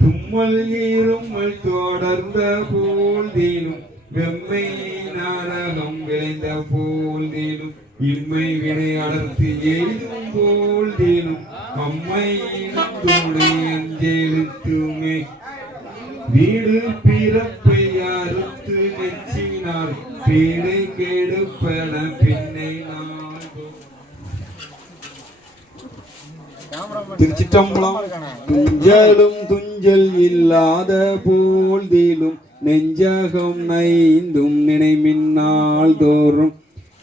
தும்மல் இருமல் தொடர்ந்த போல்தேனும் வெம்மை நாடகம் விளைந்த போல்தேனும் இன்மை வினை அடர்த்து எழுதும் போல்தேனும் அம்மை அஞ்செழுத்துமே வீடு பிறப்பை அறுத்து நெச்சினார் வீடு கெடுப்பன பின்னை திருச்சிட்டம்பலம். துஞ்சலும் துஞ்சல் இல்லாத போல்திலும் நெஞ்சகம் நைந்தும் நினைமின்னால் தோறும்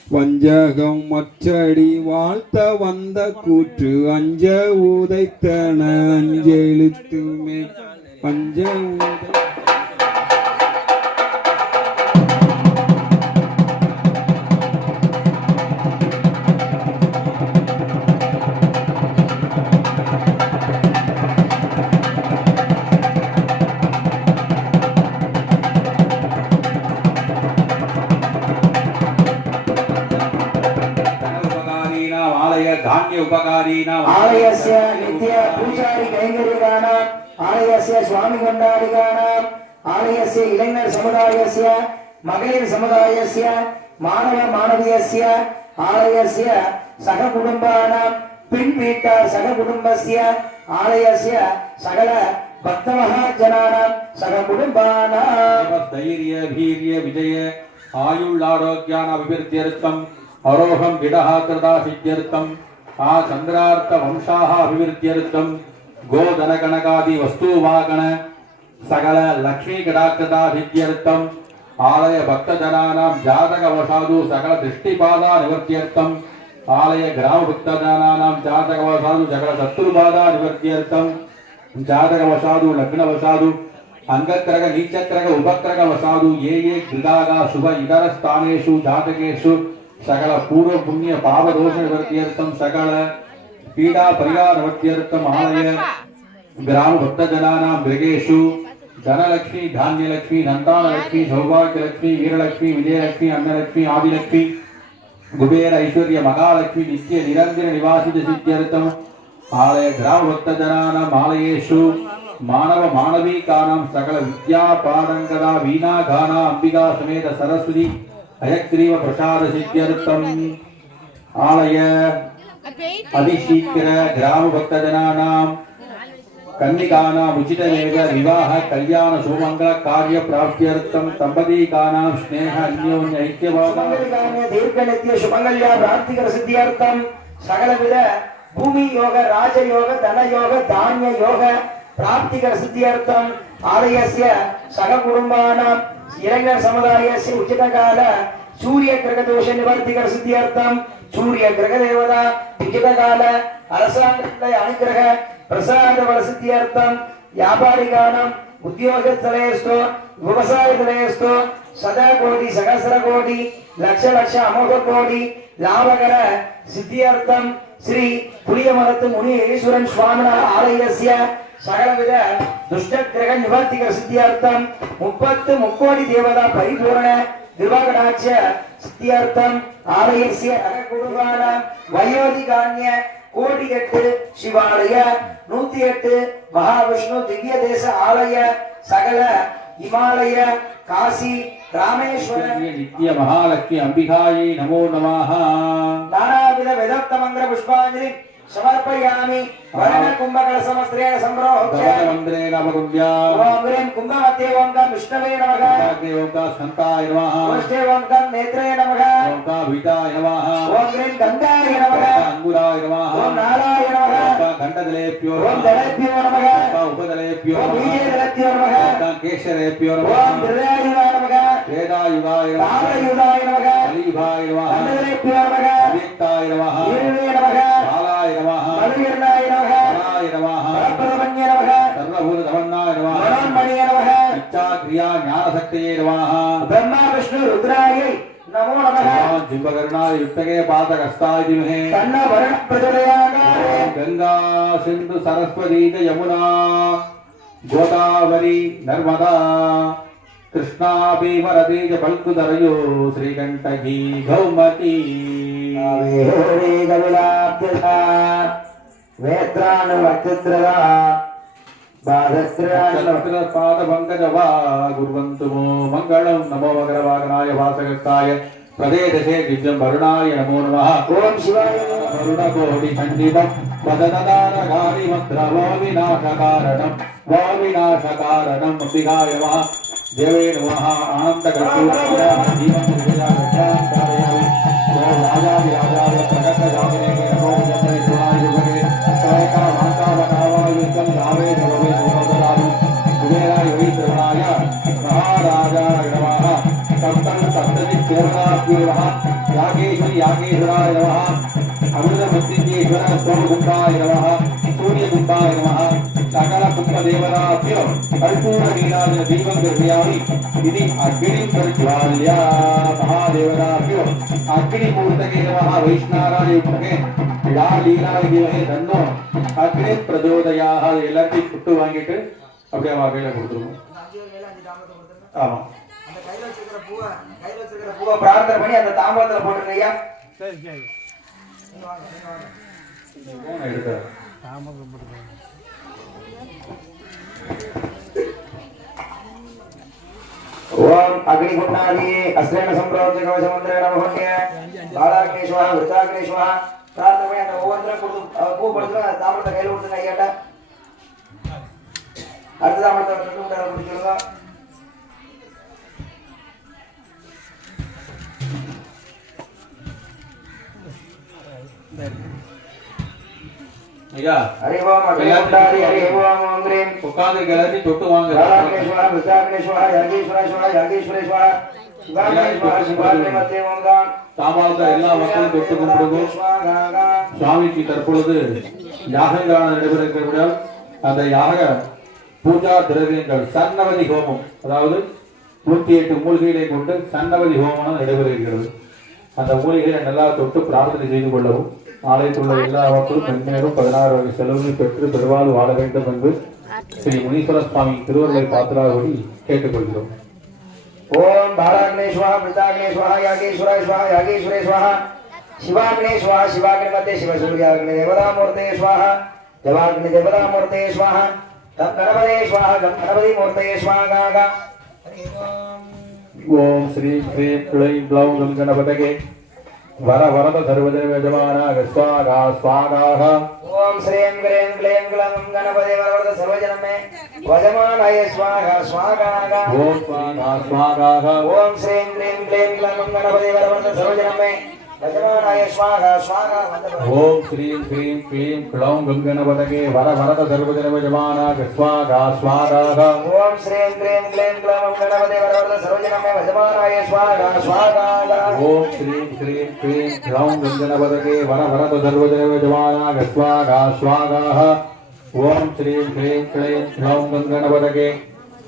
வஞ்சகம் மற்றடி வாழ்த்த வந்த கூற்று அஞ்ச உதைத்தன அஞ்செழுத்துமே பஞ்ச உதை धान्य उपकारीणाम् आलयस्य नित्य पूजारी कैंकर्यकाणाम् आलयस्य स्वामी गण्डारिकाणाम् आलयस्य इलैनर समुदायस्य मगैर समुदायस्य मानव मानवीयस्य आलयस्य सहकुटुम्बानां पिण्पीठार सहकुटुम्बस्य आलयस्य सकल भक्तमहाजनानां सहकुटुम्बानां धैर्य वीर्य विजय आयुर्आरोग्यान अभिवृद्ध्यर्थम् अरोहं विडः कृता सिद्ध्यर्थम् आ चंद्रार्थ वंशाः अभिवृद्ध्यर्थम् गोधनकनकादि वस्तुवाहन सकल लक्ष्मी कटाक्षता सिद्ध्यर्थम् आलय भक्तजनानां जातकवशादु सकल दृष्टिबाधा निवृत्त्यर्थम् आलय ग्राम भक्तजनानां जातकवशादु सकल शत्रुबाधा निवृत्त्यर्थम् जातकवशादु लग्नवशादु अंगक्रग नीचक्रग उपक्रग वशादु ये कृतागा शुभ इतर स्थानेषु जातकेषु सकल पूर्व पुण्य पाप दोष निवृत्त्यर्थम सकल पीड़ा परिहार निवृत्त्यर्थम आलय ग्राम भक्तजनानां गृहेषु धनलक्ष्मी धान्यलक्ष्मी संतानलक्ष्मी सौभाग्यलक्ष्मी वीरलक्ष्मी विजयलक्ष्मी अन्नलक्ष्मी आदिलक्ष्मी कुबेर ऐश्वर्य महालक्ष्मी नित्य निरंजन निवासित सिद्ध्यर्थम आलय ग्राम भक्तजनानां आलयेषु मानव मानवीकानां सकल विद्या पारंगता वीणा गाना अंबिका समेत सरस्वती अयग्रीव प्रसाद सिद्ध्यर्थम आलय अतिशीघ्र ग्राम भक्तजनानां कन्निकानाम् उचितमेव विवाह कल्याण सुमंगल कार्य प्राप्त्यर्थम दंपतीकानां स्नेह अन्योन्य ऐक्यभाव दीर्घनित्य सुमंगल्य प्राप्तिकर सिद्ध्यर्थम सकलविध भूमि योग राज योग धन योग धान्य योग प्राप्तिकर सिद्ध्यर्थम आलयस्य सहकुटुम्बानां इलैनर समुदायस्य उचितकाल सूर्य ग्रह दोष निवर्तिकर सिद्ध्यर्थम सूर्य ग्रह देवता उचितकाल அரசாங்கத்தை अनुग्रह प्रसाद बल सिद्ध्यर्थम व्यापारिकाणां उद्योगस्थलेषु व्यवसायस्थलेषु सदा कोटि सहस्र कोटि लक्ष लक्ष अमोघ कोटि लाभकर सिद्ध्यर्थम श्री पुलियमरत्तु मुनीश्वरन स्वामिन आलयस्य सकलविध दुष्टग्रह निवर्तिकर सिद्ध्यर्थम 30 मुक्कोटि देवता परिपूर्ण दिवाकटाक्ष सिद्ध्यर्थम आलयस्य अगकुटुम्बानां वयोधिकान्य कोटिगट्टु शिवालय 108 महाविष्णु दिव्य देश आलय सकल हिमालय काशी रामेश्वर नित्य महालक्ष्मी अंबिकायै नमो नमः नानाविध वेदोक्त मंत्र पुष्पांजलि समर्पयामि वरण कुंभकल समस्त्रेण संरोह्य मंत्रे नमः ओम ह्रीं कुंभमते ओम का विष्णवे नमः ओम का शांताय नमः ओष्ठे ओम का नेत्रे नमः ओम का भीताय नमः ओम ह्रीं गंगाय नमः अंगुराय नमः ओम नाराय नमः ओम का घंटदलेभ्यो ओम दलेभ्यो नमः ओम का उपदलेभ्यो ओम बीजदलेभ्यो नमः ओम का केशरेभ्यो नमः ओम हृदयायुधाय नमः वेदायुधाय नमः कालयुधाय नमः कलियुधाय नमः अन्नदलेभ्यो नमः अव्यक्ताय नमः वीरवे नमः बालाय नमः बलवीरनाय नमः नाय नमः परब्रह्मण्य नमः सर्वभूतधमन्नाय नमः मनोन्मणिये नमः इच्छा क्रिया ज्ञानशक्तये नमः ब्रह्मा विष्णु रुद्राय नमो नमः जिह्वकर्णाय युक्तके पादहस्ताय विद्महे तन्नो वरुण प्रचोदयात् गंगा सिंधु सरस्वती यमुना गोदावरी नर्मदा कृष्णा भीमरती फल्गुधरयो श्रीकंठकी गौमती कपिल வேத்ரான் வக்தித்ரதா பாதத்ரான் பாத பங்கஜவா குர்வந்து மங்களம் நமோ மகரவாகனாய வாசகஸ்தாய பிரதேதசே திவ்யம் வருணாய நமோ நமः ஓம் சிவாய வருணகோடி சண்டிதம் பதததாரகாரி மந்திரவோ விநாசகாரணம் வோ விநாசகாரணம் அம்பிகாய நமः தேவே நமः ஆனந்தகர்ப்பூரா ஜீவன் விஜயாச்சாரியாமி ஓ ராஜாதி ராஜாய பிரகட்ட ஜாமினே நமோ ஜனனி குணாய யுகே சவேகா மாதாவதாவாய விக்கம் ராவே ஜவவே ஜோதராது குபேராய வைத்ரவனாய மகாராஜாய நமः சப்தம் சப்ததி சேவனாத்மேவः யாகேஸ்வரி யாகேஸ்வராய நமः அமிர்த மத்தியேஸ்வர சோமகுண்டாய நமः சூரியகுண்டாய நமः சகல கும்பதேவதாभ्यो கற்பூர நீராஜன தீபம் கர்ப்பயாமி இது அக்னி பிரஜ்வால்ய மகாதேவதாभ्यो அக்னி மூர்த்தகே நமः வைஷ்ணாராய யுக்தகே யா லீலாய தேவஹே தன்னோ அக்னி பிரஜோதயாஹ எல்லாத்தையும் புட்டு வாங்கிட்டு அப்படியே கையில கொடுத்துருவோம். ஆமா பூவை பிரார்த்தனை பண்ணி அந்த தாம்பரத்துல போட்டுருங்க ஐயா. எடுத்து ஓம் அக்னிகுண்டாதி அஸ்ரேண சம்பிரோஜ கவசமந்திரேண மஹோன்ய பாலாக்னேஸ்வரா விருத்தாக்னேஸ்வரா பிரார்த்தனை பண்ணி அந்த ஒவ்வொருத்தரும் கொடுத்து பூ படுத்து அந்த தாம்பரத்தை கையில் கொடுத்துங்க ஐயாட்ட. அடுத்த தாம்பரத்தை கொடுத்துருங்க. ஐயா ஹரி ஓம் அக்னிகுண்டாதி ஹரி ஓம் ஓம் கிரீம் உட்கார்ந்து எல்லாத்தையும் தொட்டு வாங்க. பாலாக்னேஸ்வரா விருத்தாக்னேஸ்வரா யாகேஸ்வரேஸ்வரா யாகேஸ்வரேஸ்வரா சிவாக்னேஸ்வரா சிவாக்னே மத்தே ஓம் தான் தாமாவுக்கு எல்லா மக்களும் தொட்டு கும்பிடுவோம். சுவாமிக்கு தற்பொழுது யாகங்கான நடைபெறுகிறபடியால் அந்த யாக பூஜா திரவியங்கள் சன்னவதி ஹோமம், அதாவது 108 மூலிகைகளை கொண்டு சன்னவதி ஹோமம் நடைபெறுகிறது. அந்த மூலிகைகளை நல்லா தொட்டு பிரார்த்தனை செய்து கொள்ளவும். ஆலயத்தில் உள்ள எல்லா மக்களும் மென்மேலும் 16 வகை செலவுகளை பெற்று பெருவாள் வாழ வேண்டும் என்று ஸ்ரீ முனீஸ்வர சுவாமி திருவருளை பாத்திராபடி கேட்டுக்கொள்கிறோம். ஓம் பாலாக்னேஸ்வரா விருத்தாக்னேஸ்வரா யாகேஸ்வரேஸ்வரா யாகேஸ்வரேஸ்வரா சிவாக்னேஸ்வரா சிவாக்னே மத்தே சிவசூர்யாக்னே தேவதாமூர்த்தே ஸ்வாஹா தேவாக்னே தேவதாமூர்த்தே ஸ்வாஹா கணபதே ஸ்வாஹா கணபதி மூர்த்தே ஸ்வாஹா. ஓம் ஸ்ரீ ஸ்ரீம் க்ளீம் க்ளௌம் கணபதகே வர வரத சர்வஜன யஜமானாக ஸ்வாகா ஸ்வாகாஹ. ஓம் ஸ்ரீம் க்ரீம் க்ளீம் க்ளம் கணபதே வரவரத சர்வஜனமே வஜமானாய ஸ்வாஹா ஸ்வாஹா. ஓம் ஸ்வாகா ஸ்வாகாஹ. ஓம் ஸ்ரீம் க்ரீம் க்ளீம் க்ளம் கணபதே வரவரத சர்வஜனமே வஜமானாய ஸ்வாஹா ஸ்வாஹா. ஓம் ஸ்ரீம் க்ரீம் க்ளீம் க்ளௌம் கணபதகே வர வரத சர்வஜன யஜமானாக ஸ்வாகா ஸ்வாகாஹ. ஓம் ஸ்ரீம் க்ரீம் க்ளீம் க்ளம் கணபதே வரவரத சர்வஜனமே வஜமானாய ஸ்வாஹா ஸ்வாஹா. ஓம் ஸ்ரீம் க்ரீம் க்ளீம் க்ளௌம் கணபதகே வர வரத சர்வஜன யஜமானாக ஸ்வாகா ஸ்வாகாஹ. ஓம் ஸ்ரீம் க்ரீம் க்ளீம் க்ளௌம் கணபதகே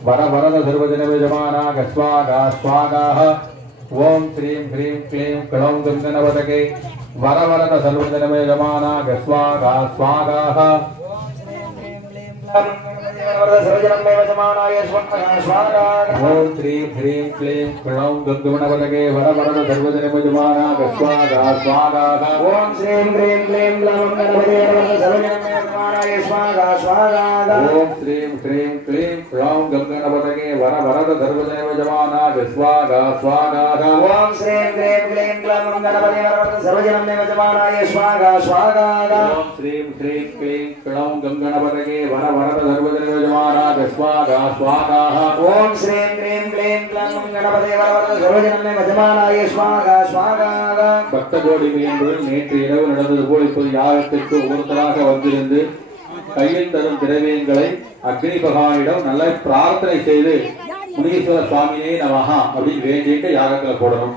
வர வரத சர்வஜன யஜமானாக ஸ்வாகா ஸ்வாகாஹ. ஓம் ஸ்ரீம் க்ரீம் க்ளீம் க்ளௌம் கணபதகே வர வரத சர்வஜன யஜமானாக ஸ்வாகா ஸ்வாகாஹ. சர்வஜனமே வஜமானாய ஸ்வாஹா ஸ்வாஹா. ஓம் ஸ்ரீம் க்ரீம் க்ளீம் க்ளௌம் கணபதகே வர வரத சர்வஜன யஜமானாக ஸ்வாகா ஸ்வாகாஹ. ஓம் ஸ்ரீம் க்ரீம் க்ளீம் க்ளம் கணபதே வரவரத சர்வஜனமே வஜமானாய ஸ்வாஹா ஸ்வாஹா. ஓம் ஸ்ரீம் க்ரீம் க்ளீம் க்ளௌம் கணபதகே வர வரத சர்வஜன யஜமானாக ஸ்வாகா ஸ்வாகாஹ. ஓம் ஸ்ரீம் க்ரீம் க்ளீம் க்ளம் கணபதே வரவரத சர்வஜனமே வஜமானாய ஸ்வாஹா ஸ்வாஹா. ஓம் ஸ்ரீம் க்ரீம் க்ளீம் க்ளௌம் கணபதகே வர வரத சர்வஜன யஜமானாக ஸ்வாகா ஸ்வாகாஹ. ஓம் ஸ்ரீம் க்ரீம் க்ளீம் க்ளம் கணபதே வரவரத சர்வஜனமே வஜமானாய ஸ்வாஹா ஸ்வாஹா. பக்த கோடி என்பது நேற்று இரவு நடந்தது போல் இப்போது யாகத்திற்கு ஒவ்வொருத்தராக வந்திருந்து கையில் தரும் திரவியங்களை அக்னி பகவானிடம் நல்ல பிரார்த்தனை செய்து முனீஸ்வர சுவாமியே நமஹா அப்படின்னு வேண்டிட்டு யாகத்துல போடணும்.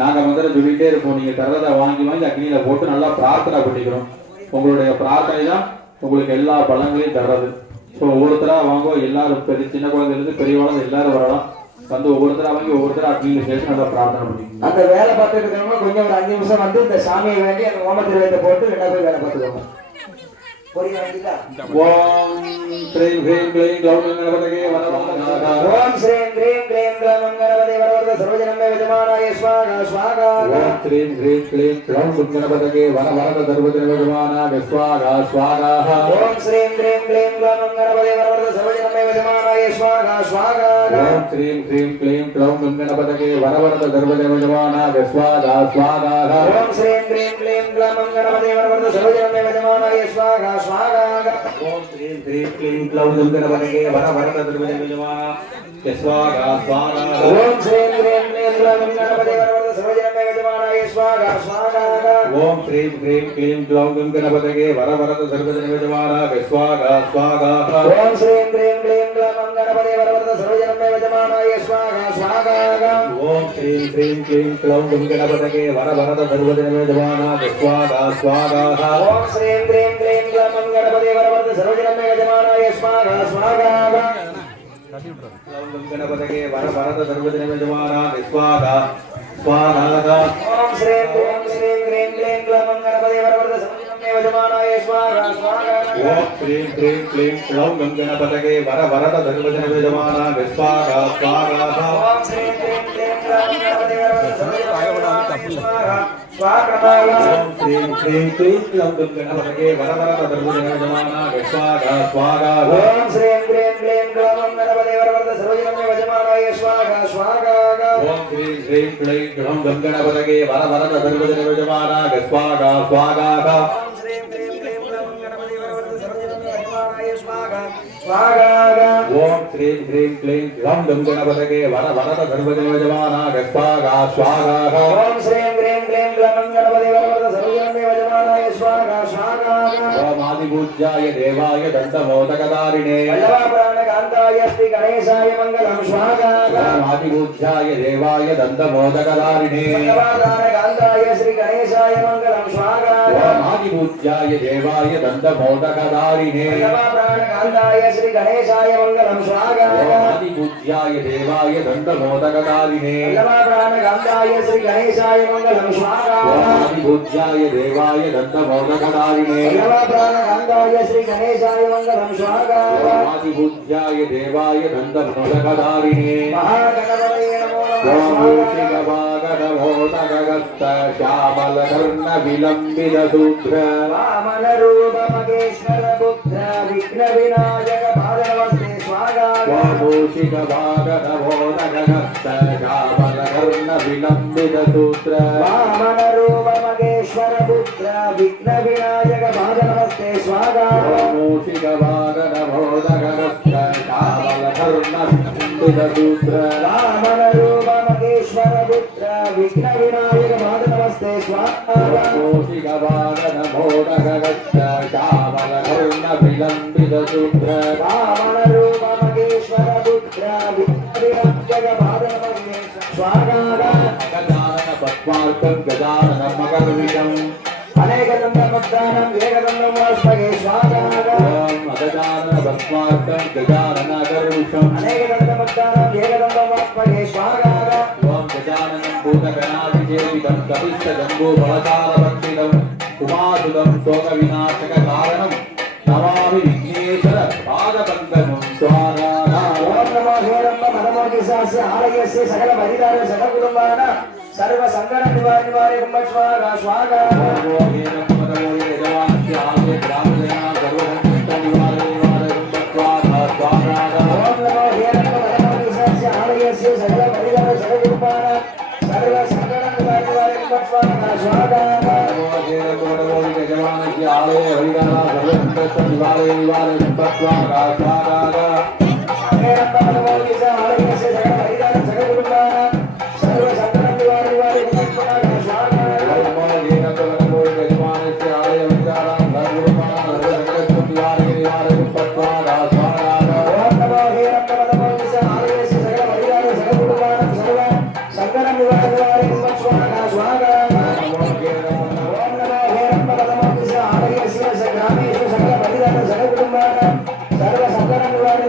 நாங்க மந்திரம் சொல்லிட்டே இருப்போம், நீங்க தரதை வாங்கி வாங்கி அக்னியில போட்டு நல்லா பிரார்த்தனை பண்ணிக்கிறோம். உங்களுடைய பிரார்த்தனை தான் உங்களுக்கு எல்லா பலங்களையும் தர்றது. ஸோ ஒவ்வொருத்தரா வாங்குவோம், எல்லாரும் சின்ன குழந்தையிலிருந்து பெரியவங்க எல்லாரும் வரலாம். வந்து ஒவ்வொருத்தரா வாங்கி ஒவ்வொருத்தரா அக்னியில சேர்த்து நல்லா பிரார்த்தனை பண்ணிக்கணும். அந்த வேலை பார்த்துட்டு இருக்கிறவங்க கொஞ்சம் ஒரு 5 நிமிஷம் வந்து இந்த சாமியை வேண்டி அந்த ஓம திருவேத்தை போட்டு 2 வேலை பார்த்துக்கோங்க. ஓம் ஸ்ரீம் க்ரீம் க்ளீம் க்ளௌம் கணபதகே வர வரத ஓம் ஸ்ரீம் க்ரீம் க்ளீம் க்ளம் கணபதே வரவரத सर्वजनमे विजमानाय स्वाहा स्वाहा ओम श्रीं ह्रीं क्लीं क्लौं गणपतये वरवरद सर्वजनमे विजमानाय स्वाहा स्वाहा ओम श्रीं ह्रीं क्लीं क्लौं गणपतये वरवरद सर्वजनमे विजमानाय स्वाहा स्वाहा ओम श्रीं ह्रीं क्लीं क्लौं गणपतये वरवरद सर्वजनमे विजमानाय स्वाहा स्वाहा ओम श्रीं ह्रीं क्लीं क्लौं गणपतये वरवरद सर्वजनमे विजमानाय स्वाहा स्वाहा ओम श्रीं ह्रीं क्लीं क्लौं गणपतये वरवरद सर्वजनमे विजमानाय स्वाहा स्वाहा ओम श्रीं ह्रीं क्लीं क्लौं गणपतये वरवरद सर्वजनमे विजमानाय स्वाहा स्वाहा ओम श्रीं ह्रीं क्लीं क्लौं गणपतये वरवरद सर्वजनमे विजमानाय स्वाहा स्वाहा ओम श्रीं ह्रीं क्लीं क्लौं गणपतये वरवरद सर्वजनमे विजमानाय स्वाहा स्वाहा ओम श्रीं ह्रीं क्लीं क्लौं गणपतये वरवरद सर्वजनमे विजमानाय स्वाहा स्वाहा ओम श्रीं ह्रीं क्लीं क्लौं गणपतये वरवरद सर्वजनमे विजमानाय स्वाहा स्वाहा गणपतये वरवरद सर्वजनमे विजमानाय स्वाहा स्वाहा ओम श्रीं ह्रीं क्लीं क्लौं गणपतये वरवरद सर्वजनमे विजमानाय स्वाहा स्वाहा ओम श्रीं ह्रीं क्लीं क्लौं गणपतये वरवरद सर्वजनमे विजमानाय स्वाहा स्वाहा ओम श्रीं ह्रीं क्लीं क्लौं गणपतये वरवरद सर्वजनमे विजमानाय स्वाहा स्वाहा ओम श्रीं ह्रीं क्लीं क्लौं गणपतये वरवरद सर्वजनमे विजमानाय स्वाहा स्वाहा ओम श्रीं ह्रीं क्लीं क्लौं गणपतये वरवरद सर्वजनमे विजमानाय स्वाहा स्वाहा ओम श्रीं ह्रीं क्लीं क्लौं गणपतये वरवरद सर्वजनमे विजमानाय स्वाहा स्वाहा ओम श्रीं ह्रीं क्लीं क्लौं गणपतये वरवरद सर्वजनमे विजमानाय स्वाहा स्वाहा ओम श्रीं ह्रीं क्लीं क्लौं गणपतये वरवरद सर्वजनमे विजमानाय स्वाहा स्वाहा ओम श्रीं ह्रीं क्लीं क्लौं गणपतये वरवरद सर्वजनमे विजमानाय स्वाहा स्वाहा ओम आदिपूज्याय देवाय दन्तमोदकधारिणे वल्लभाप्राणकान्ताय श्री गणेशाय मङ्गलं स्वाहा ओम आदिपूज्याय देवाय दन्तमोदकधारिणे वल्लभाप्राणकान्ताय श्री गणेशाय मङ्गलं स्वाहा ओम आदिपूज्याय देवाय दन्तमोदकधारिणे वल्लभाप्राणकान्ताय श्री गणेशाय मङ्गलं स्वाहा ओम आदिपूज्याय देवाय दन्तमोदकधारिणे वल्लभाप्राणकान्ताय श्री गणेशाय मङ्गलं स्वाहा ओम आदिपूज्याय देवाय दन्तमोदकधारिणे वल्लभाप्राणकान्ताय श्री गणेशाय मङ्गलं स्वाहा ओम आदिपूज्याय देवाय दन्तमोदकधारिणे महागणपतये नमो ओम नमः ऋषिकवागणमोदकगस्त श्यामलकर्ण विलम्बितशूद्र वामनरूपमगेश्वर बुद्ध विघ्नविनायक पादनमस्ते स्वाहा ओम ऋषिकवागणमोदकगस्त श्यामलकर्ण विलम्बितशूद्र वामनरूपमगेश्वर बुद्ध विघ्नविनायक पादनमस्ते स्वाहा ओम ऋषिकवागणमोदकगस्त श्यामलकर्ण विलम्बितशूद्र वामनरूपमगेश्वर बुद्ध विघ्नविनायक पादनमस्ते स्वाहा मोदकगस्त श्यामलकर्ण विलम्बितशूद्र वामनरूपमगेश्वर बुद्ध विघ्नविनायक पादनमस्ते स्वाहा गजानन पद्मार्कं गजाननं मकरविषम् अनेकदन्तमुद्रानं एकदन्तं वास्मगे स्वाहा ओम अगजानन पद्मार्कं गजानन अकर्विषम् अनेकदन्तमुद्रानं एकदन्तं वास्मगे स्वाहा ओम गजाननं भूतगणाधिदेवितं कपिश्चजम्बूफलसारभक्षितम् उमासुतं शोकविनाशककारणं नमामि विघ्नेश्वर पादपङ्कजं स्वाहा ओम नमो हेरम्ब मदमोगिसास्य आलयस्य सकल परिदार सकल कुटुम्बानां सर्व संकट निवारणाय कुम्भ स्वाहा स्वाहा ओम हेरं मदमोये यजमानस्य आलये ग्रामजनां सर्वसंकट निवारणाय स्वाहा स्वाहा ओम नमो हेरम्ब मदमोगिसास्य आलयस्य सकल परिदार सकल कुटुम्बानां सर्व संकट निवारणाय कुम्भ स्वाहा स्वाहा ओम हेरं मदमोये यजमानस्य आलये ग्रामजनां सर्वसंकट निवारणाय स्वाहा स्वाहा हेरम्ब मदमोगिसास्य आलयस्य सकल परिदार सकल कुटुम्बानां सर्व संकट निवारणाय कुम्भ स्वाहा स्वाहा सर्व संकट निवारण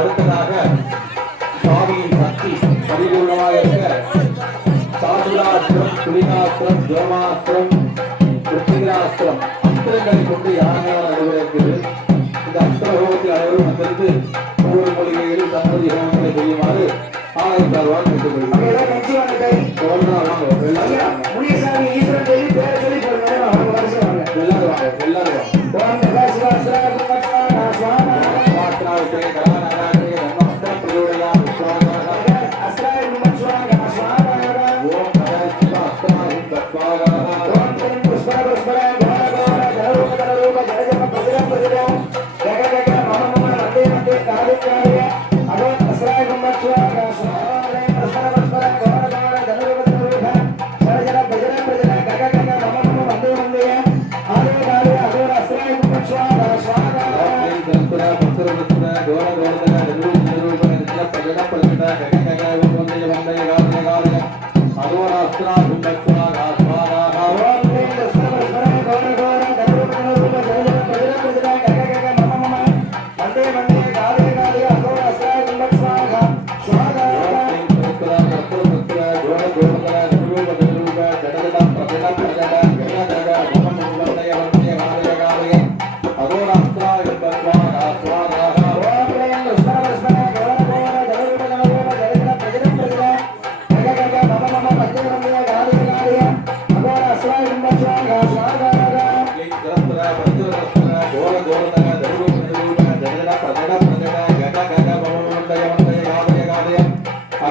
அடுத்ததாக சுவாமியின் சக்தி பரிபூர்ணமாக இருக்க சாதுராஸ்திரம், குலிகாஸ்திரம், ஜோமாஸ்திரம், பிருத்திவிராஸ்திரம் அஸ்திரங்களை கொண்டு யானையால் அனுபவிக்கிறது. இந்த அஸ்திரகோபத்தில் அனைவரும் வந்திருந்து ஒவ்வொரு மொழிகையிலும் தம்பதி ஹோமங்களை செய்யுமாறு ஆலயத்தார்வால் கேட்டுக்கொள்கிறேன்.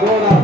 Adora